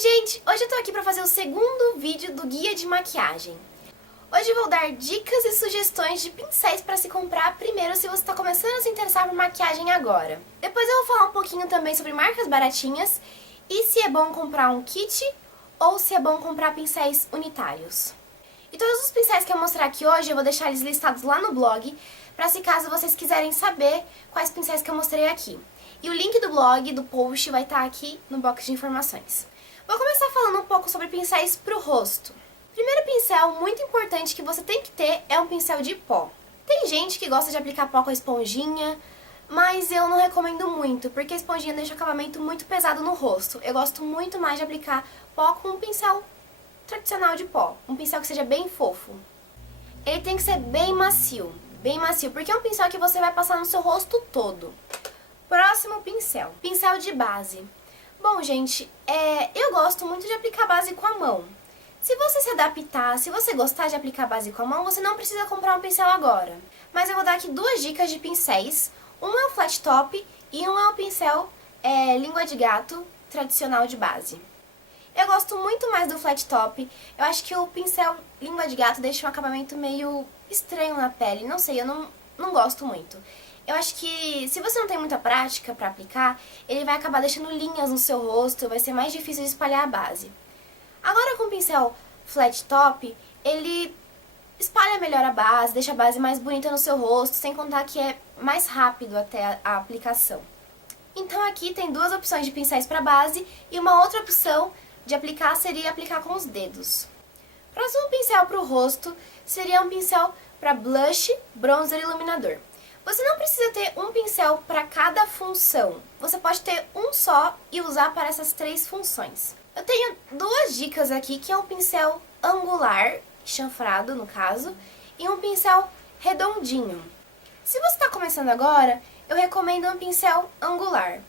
gente! Hoje eu tô aqui pra fazer o segundo vídeo do guia de maquiagem. Hoje eu vou dar dicas e sugestões de pincéis pra se comprar primeiro se você tá começando a se interessar por maquiagem agora. Depois eu vou falar um pouquinho também sobre marcas baratinhas e se é bom comprar um kit ou se é bom comprar pincéis unitários. E todos os pincéis que eu mostrar aqui hoje eu vou deixar eles listados lá no blog, pra se caso vocês quiserem saber quais pincéis que eu mostrei aqui. E o link do blog, do post, vai estar aqui no box de informações. Vou começar falando um pouco sobre pincéis pro rosto. Primeiro pincel muito importante que você tem que ter é um pincel de pó. Tem gente que gosta de aplicar pó com a esponjinha, mas eu não recomendo muito, porque a esponjinha deixa o acabamento muito pesado no rosto. Eu gosto muito mais de aplicar pó com um pincel tradicional de pó, um pincel que seja bem fofo. Ele tem que ser bem macio, porque é um pincel que você vai passar no seu rosto todo. Próximo pincel, pincel de base. Bom, gente, eu gosto muito de aplicar base com a mão. Se você se adaptar, se você gostar de aplicar base com a mão, você não precisa comprar um pincel agora. Mas eu vou dar aqui duas dicas de pincéis. Um é o flat top e um é o pincel língua de gato tradicional de base. Eu gosto muito mais do flat top. Eu acho que o pincel língua de gato deixa um acabamento meio estranho na pele. Não sei, eu não gosto muito. Eu acho que se você não tem muita prática pra aplicar, ele vai acabar deixando linhas no seu rosto, vai ser mais difícil de espalhar a base. Agora com o pincel flat top, ele espalha melhor a base, deixa a base mais bonita no seu rosto, sem contar que é mais rápido até a aplicação. Então aqui tem duas opções de pincéis para base e uma outra opção de aplicar seria aplicar com os dedos. Próximo pincel para o rosto seria um pincel para blush, bronzer e iluminador. Você não precisa ter um pincel para cada função, você pode ter um só e usar para essas três funções. Eu tenho duas dicas aqui, que é um pincel angular, chanfrado no caso, e um pincel redondinho. Se você está começando agora, eu recomendo um pincel angular,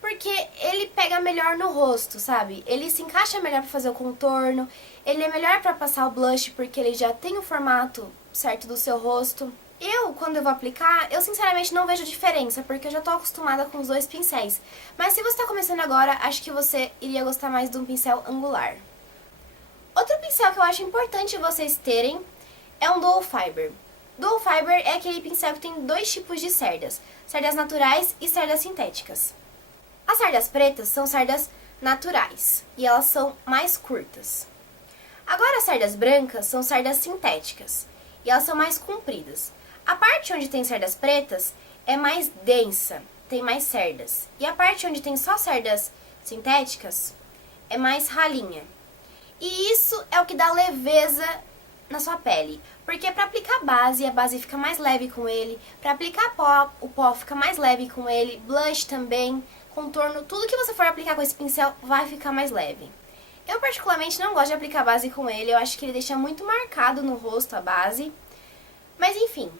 porque ele pega melhor no rosto, sabe? Ele se encaixa melhor para fazer o contorno, ele é melhor para passar o blush, porque ele já tem o formato certo do seu rosto. Quando eu vou aplicar, eu sinceramente não vejo diferença, porque eu já tô acostumada com os dois pincéis. Mas se você tá começando agora, acho que você iria gostar mais de um pincel angular. Outro pincel que eu acho importante vocês terem é um Dual Fiber. Dual Fiber é aquele pincel que tem dois tipos de cerdas, cerdas naturais e cerdas sintéticas. As cerdas pretas são cerdas naturais, e elas são mais curtas. Agora as cerdas brancas são cerdas sintéticas, e elas são mais compridas. A parte onde tem cerdas pretas é mais densa, tem mais cerdas. E a parte onde tem só cerdas sintéticas é mais ralinha. E isso é o que dá leveza na sua pele. Porque para aplicar base, a base fica mais leve com ele. Para aplicar pó, o pó fica mais leve com ele. Blush também, contorno, tudo que você for aplicar com esse pincel vai ficar mais leve. Eu particularmente não gosto de aplicar base com ele. Eu acho que ele deixa muito marcado no rosto a base. Mas enfim,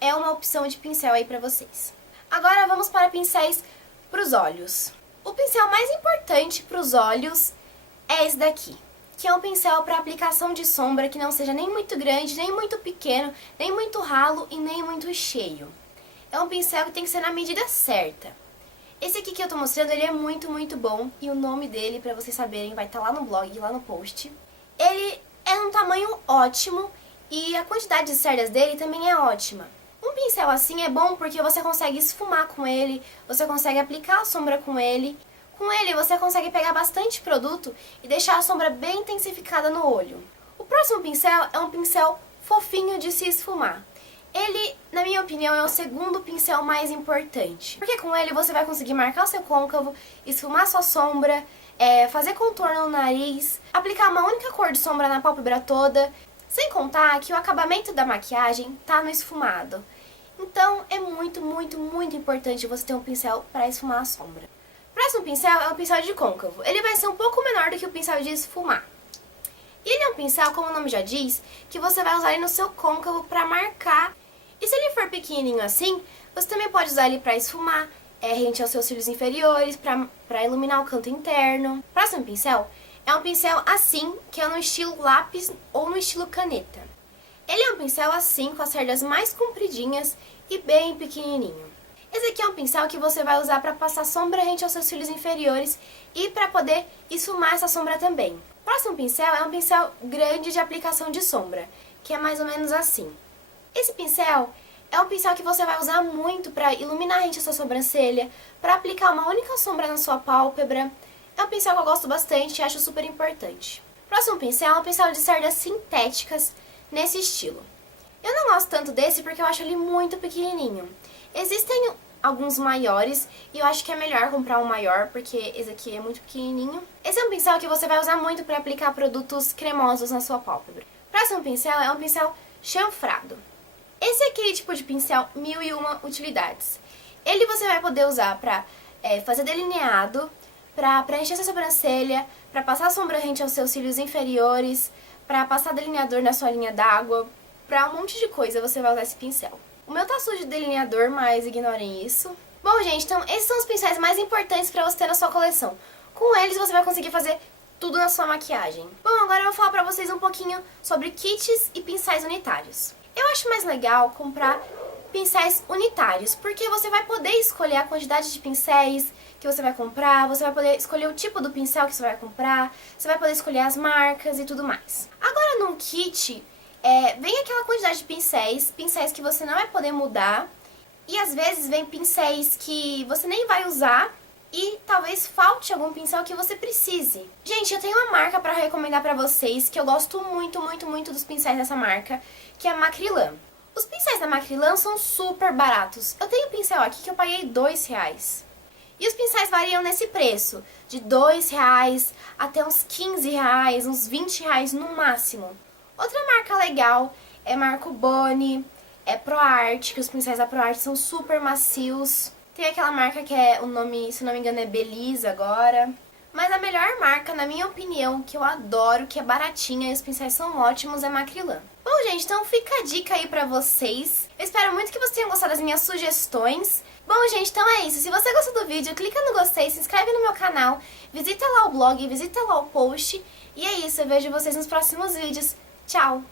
é uma opção de pincel aí pra vocês. Agora vamos para pincéis pros olhos. O pincel mais importante pros olhos é esse daqui, que é um pincel para aplicação de sombra que não seja nem muito grande, nem muito pequeno, nem muito ralo e nem muito cheio. É um pincel que tem que ser na medida certa. Esse aqui que eu tô mostrando, ele é muito, muito bom, e o nome dele, pra vocês saberem, vai estar lá no blog, lá no post. Ele é um tamanho ótimo e a quantidade de cerdas dele também é ótima. Um pincel assim é bom porque você consegue esfumar com ele, você consegue aplicar a sombra com ele. Com ele você consegue pegar bastante produto e deixar a sombra bem intensificada no olho. O próximo pincel é um pincel fofinho de se esfumar. Ele, na minha opinião, é o segundo pincel mais importante. Porque com ele você vai conseguir marcar o seu côncavo, esfumar sua sombra, fazer contorno no nariz, aplicar uma única cor de sombra na pálpebra toda. Sem contar que o acabamento da maquiagem tá no esfumado. Então é muito, muito, muito importante você ter um pincel para esfumar a sombra. O próximo pincel é o pincel de côncavo. Ele vai ser um pouco menor do que o pincel de esfumar. E ele é um pincel, como o nome já diz, que você vai usar ele no seu côncavo para marcar. E se ele for pequenininho assim, você também pode usar ele para esfumar, rente aos seus cílios inferiores, para iluminar o canto interno. O próximo pincel é um pincel assim, que é no estilo lápis ou no estilo caneta. Ele é um pincel assim, com as cerdas mais compridinhas e bem pequenininho. Esse aqui é um pincel que você vai usar para passar sombra rente aos seus cílios inferiores e para poder esfumar essa sombra também. O próximo pincel é um pincel grande de aplicação de sombra, que é mais ou menos assim. Esse pincel é um pincel que você vai usar muito para iluminar rente a sua sobrancelha, para aplicar uma única sombra na sua pálpebra. É um pincel que eu gosto bastante e acho super importante. O próximo pincel é um pincel de cerdas sintéticas nesse estilo. Eu não gosto tanto desse porque eu acho ele muito pequenininho. Existem alguns maiores e eu acho que é melhor comprar um maior porque esse aqui é muito pequenininho. Esse é um pincel que você vai usar muito para aplicar produtos cremosos na sua pálpebra. O próximo pincel é um pincel chanfrado. Esse é aquele tipo de pincel 1001 utilidades. Ele você vai poder usar para fazer delineado, para preencher sua sobrancelha, para passar sombra rente aos seus cílios inferiores, para passar delineador na sua linha d'água, para um monte de coisa você vai usar esse pincel. O meu tá sujo de delineador, mas ignorem isso. Bom, gente, então esses são os pincéis mais importantes para você ter na sua coleção. Com eles você vai conseguir fazer tudo na sua maquiagem. Bom, agora eu vou falar pra vocês um pouquinho sobre kits e pincéis unitários. Eu acho mais legal comprar pincéis unitários, porque você vai poder escolher a quantidade de pincéis que você vai comprar, você vai poder escolher o tipo do pincel que você vai comprar, você vai poder escolher as marcas e tudo mais. Agora num kit, vem aquela quantidade de pincéis que você não vai poder mudar, e às vezes vem pincéis que você nem vai usar, e talvez falte algum pincel que você precise. Gente, eu tenho uma marca pra recomendar pra vocês, que eu gosto muito, muito, muito dos pincéis dessa marca, que é a Macrilan. Os pincéis da Macrilan são super baratos. Eu tenho um pincel aqui que eu paguei R$2. E os pincéis variam nesse preço, de R$2 até uns R$15, uns R$20 no máximo. Outra marca legal é Marco Boni, é ProArt, que os pincéis da ProArt são super macios. Tem aquela marca que o nome, se não me engano, é Belize agora. Mas a melhor marca, na minha opinião, que eu adoro, que é baratinha e os pincéis são ótimos, é Macrilan. Bom, gente, então fica a dica aí pra vocês. Eu espero muito que vocês tenham gostado das minhas sugestões. Bom, gente, então é isso. Se você gostou do vídeo, clica no gostei, se inscreve no meu canal, visita lá o blog, visita lá o post. E é isso, eu vejo vocês nos próximos vídeos. Tchau!